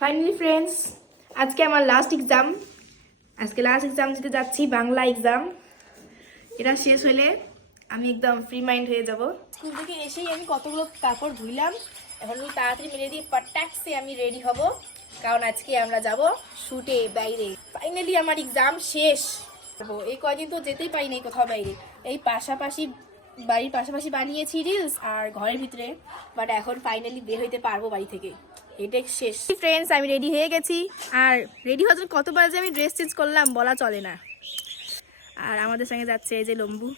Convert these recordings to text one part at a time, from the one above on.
Finally friends, আজকে আমার last exam দিতে যাচ্ছি, বাংলা এক্সাম। এটা শেষ হলে আমি একদম ফ্রি মাইন্ড হয়ে যাব। স্কুল থেকে এসেই আমি কতগুলো কাপড় ধুইলাম, এখন আমি তাড়াতাড়ি মেরে দিয়ে পটাক্সে আমি রেডি হব, কারণ আজকে আমরা যাব শুটে বাইরে। ফাইনালি আমার এক্সাম শেষ। এই কয়দিন তো যেতেই পারিনি কোথাও বাইরে, এই বাড়ির পাশাপাশি বানিয়েছি রিলস আর ঘরের ভিতরে, বাট এখন ফাইনালি বের হইতে পারবো বাড়ি থেকে। এটা শেষ ফ্রেন্ডস, আমি রেডি হয়ে গেছি। আর রেডি হওয়ার জন্য কতবার যে আমি ড্রেস চেঞ্জ করলাম বলা চলে না। আর আমাদের সঙ্গে যাচ্ছে এই যে লম্বু।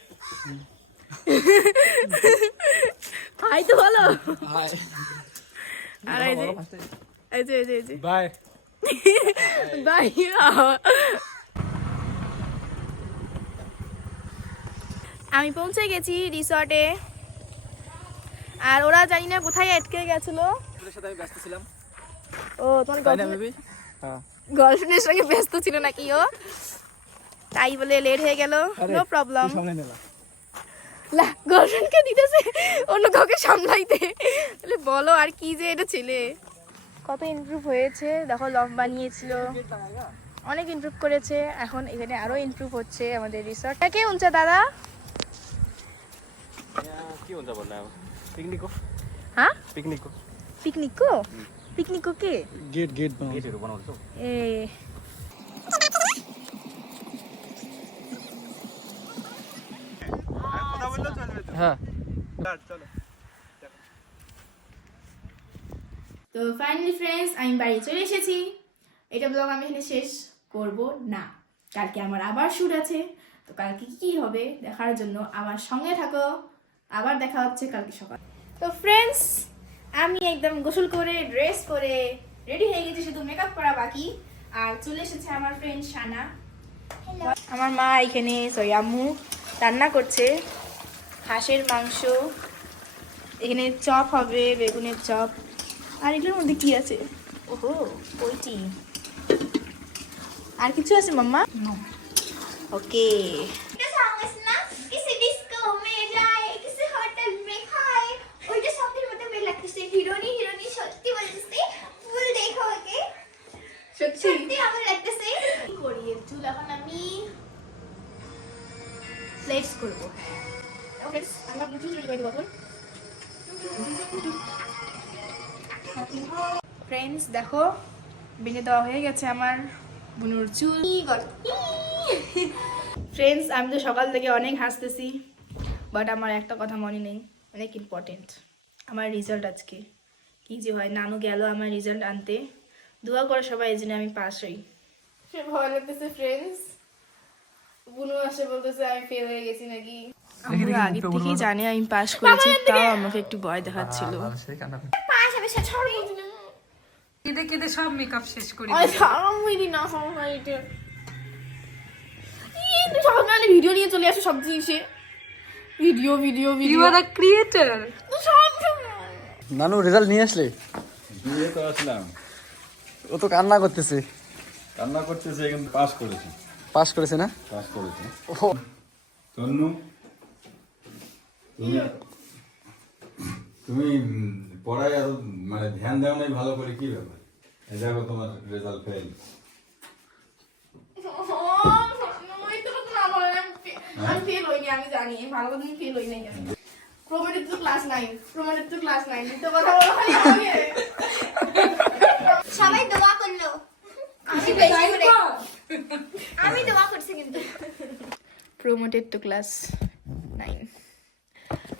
হাই তো বলো। আর এই যে বাই বাই। আমি পৌঁছে গেছি রিসর্টে, আর ওরা জানি না কোথায় আটকে গেছিল। ও তোমার গার্লফ্রেন্ডের সঙ্গে ব্যস্ত ছিল নাকি ও, তাই বলে লেট হয়ে গেল। No problem. গার্লফ্রেন্ডকে দিতেছে অন্য কাউকে সামলাইতে, বলো আর কি যে এটা ছেলে। কত ইমপ্রুভ হয়েছে দেখো, লভ বানিয়েছিল, অনেক ইমপ্রুভ করেছে। এখন এখানে আরো ইমপ্রুভ হচ্ছে আমাদের রিসর্টটা। কে উঞ্চা দাদা? কি উঞ্চা বললা? পিকনিকো। হ্যাঁ পিকনিকো। পিকনিকো? পিকনিকো কে? গেট বানাও তো। এ হ্যাঁ চলো। তো ফাইনালি ফ্রেন্ডস, আমি বাড়ি চলে এসেছি। এটা ব্লগ আমি এখানে শেষ করব না, কালকে আমার আবার শুট আছে। তো কালকে কি হবে দেখার জন্য আমার সঙ্গে থাকো। আবার দেখা হচ্ছে কালকে সকাল। তো ফ্রেন্ডস, আমি একদম গোসল করে ড্রেস করে রেডি হয়ে গেছি, শুধু মেকআপ করা বাকি। আর চলে এসেছে আমার ফ্রেন্ড শানা। আমার মা এখানে আম্মু রান্না করছে হাঁসের মাংস। এখানে চপ হবে, বেগুনের চপ। আর এগুলোর মধ্যে কি আছে? ওহো, ওইটি। আর কিছু আছে মাম্মা? ওকে। সত্যি আমার লাগতেছে করি চুল। এখন আমি প্লেটস করব। ফ্রেন্ডস দেখো, বেঁধে দেওয়া হয়ে গেছে আমার বুনুর চুল। ফ্রেন্ডস, আমি তো সকাল থেকে অনেক হাসতেছি, বাট আমার একটা কথা মনে নেই, অনেক ইম্পর্টেন্ট। আমার রেজাল্ট আজকে কি যে হয়। নানু গেল আমার রেজাল্ট আনতে, দোয়া করে সবাই এই জন্য আমি পাস হই। সে ভয় লাগতেছে ফ্রেন্ডস, বুনু আসে বলতেছে আমি ফেল হয়ে গেছি নাকি। আমরা আগে থেকেই জানি আমি পাস করেছি, তাও আমাকে একটু ভয় দেখাচ্ছিল। পাস হবে সে ছাড় না। কেঁদে কেঁদে সব মেকআপ শেষ করে আই সারাম হইনি না সবাইতে। এই তো সকালে ভিডিও নিয়ে চলে আসে সব জিনিসে। Video you are a creator. সব নানু রেজাল্ট নিয়ে আসলে? দিয়ে তো আসলাম। ও তো কান্না করতেছে। কান্না করতেছে, কিন্তু পাস করেছে। পাস করেছে না? পাস করেছে। ও তন্নু, তুমি পড়ায় আর মানে ধ্যান দাও নাই ভালো করে, কি ব্যাপার? এই দেখো তোমার রেজাল্ট ফেল। আমি ফেল হইনি, আমি জানি ভালো করে ফেল হই নাই। প্রোমেটেড তো ক্লাস 9 তো কথা বলা হয় আমাকে। সবাই দোয়া করলো, আমি দোয়া করছি কিন্তু। Promoted two class 9।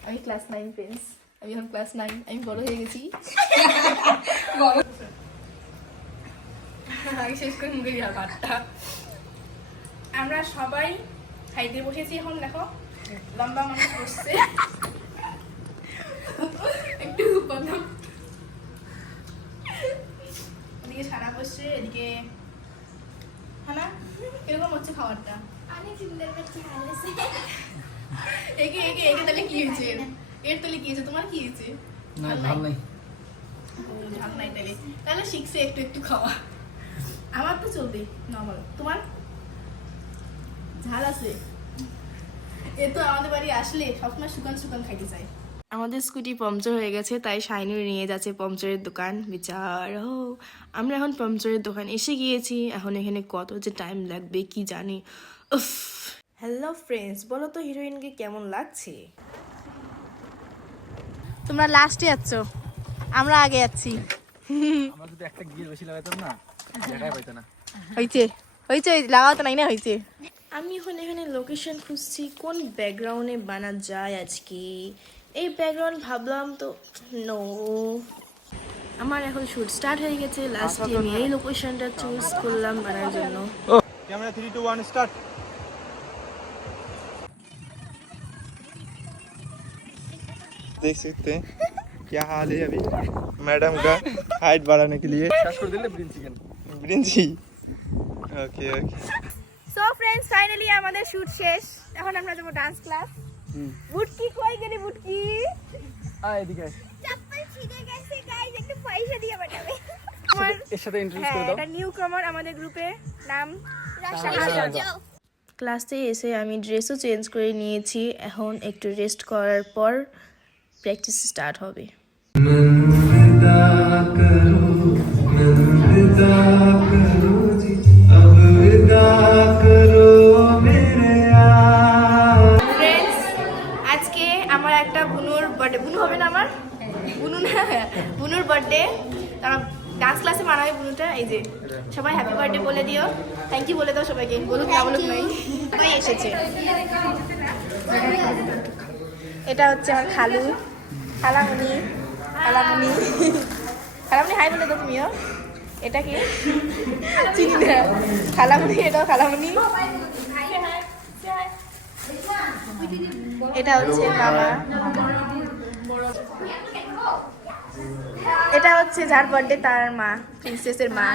আমি ক্লাস 9 ফ্রেন্ডস, আমি এখন ক্লাস 9। আমি বড় হয়ে গেছি। আমি শেষ করে মুখে গিয়ে ভাতটা। আমরা সবাই খাইতে বসেছি। এখন দেখো লম্বা মানুষ বসছে, একটু কথা। এদিকে সারা বসছে, এদিকে হানা। কিরকম হচ্ছে খাবারটা? অনেক সুন্দর করছি, ভালো আছে। একে তাহলে কি হয়েছে? এর তাহলে কি হয়েছে? তোমার কি হয়েছে? ভাল নাই। ঝাল নাই তাহলে শিখছে একটু একটু খাওয়া। আমার তো চলবে নর্মাল। তোমার ঝাল আছে? এ তো আমাদের বাড়ি আসলে সবসময় শুকান খাইতে চাই। আমাদের স্কুটি পাংচার হয়ে গেছে, তাই শাইনি নিয়ে যাচ্ছে পাংচারের দোকান। বিচারো, আমরা এখন পাংচারের দোকান এসে গিয়েছি। এখন এখানে কত যে টাইম লাগবে কি জানি। উফ। হ্যালো ফ্রেন্ডস, বলো তো হিরোইনকে কেমন লাগছে? তোমরা লাস্টে যাচ্ছ, আমরা আগে যাচ্ছি। আমরা যদি একটা গিয়ে বেশি লাগাইতাম না, জায়গায় পাইতো না। হয়েছে হয়েছে, লাগাও তো নাই না, হয়েছে। আমি এখন এখানে লোকেশন খুঁজছি কোন ব্যাকগ্রাউন্ডে বানা যায় আজকে। এই ব্যাকগ্রাউন্ড ভাবলাম তো নো। আমার এখন শুট স্টার্ট হয়ে গেছে। লাস্টে আমি এই লোকেশনটা চুজ করলাম বানার জন্য। Camera 3 2 1 start. देख सकते हैं क्या हाल है अभी मैडम का हाइट बढ़ाने के लिए। শেষ করে দিলে গ্রিন চিকেন। ब्रिंची okay okay. So friends, finally আমাদের শুট শেষ। এখন আমরা যাবো ডান্স ক্লাস। বুটকি কই গেলি বুটকি? এদিকে चप्पल छिले गए गाइस, একটু পয়সা দিয়ে পাঠাবে। আমার এর সাথে ইন্ট্রোডিউস হ্যাঁ, করে দাও। এটা নিউ কামার আমাদের গ্রুপে, নাম যাও ক্লাসে এসে আমি ড্রেসও চেঞ্জ করে নিয়েছি। এখন একটু রেস্ট করার পর প্র্যাকটিস স্টার্ট হবে। ফ্রেন্ডস, আজকে আমার একটা বুনুর বার্থডে। বুনু হবে না আমার? বুনু না, বুনুর বার্থডে। তারা ডান্স ক্লাসে মানাবে বুনুটা। এই যে সবাই হ্যাপি বার্থডে বলে দিও, থ্যাংক ইউ বলে দাও সবাইকে। বলুক না বলুক নাই, সবাই এসেছে। এটা হচ্ছে আমার খালু, খালামণি। খালামণি খালামণি হাই বলে দাও তুমিও। এটা কি চিনি না, খালামণি। এটাও খালামণি। এটা হচ্ছে মামা। এটা হচ্ছে যার বার্থডে তার মা, প্রিন্সেসের মা।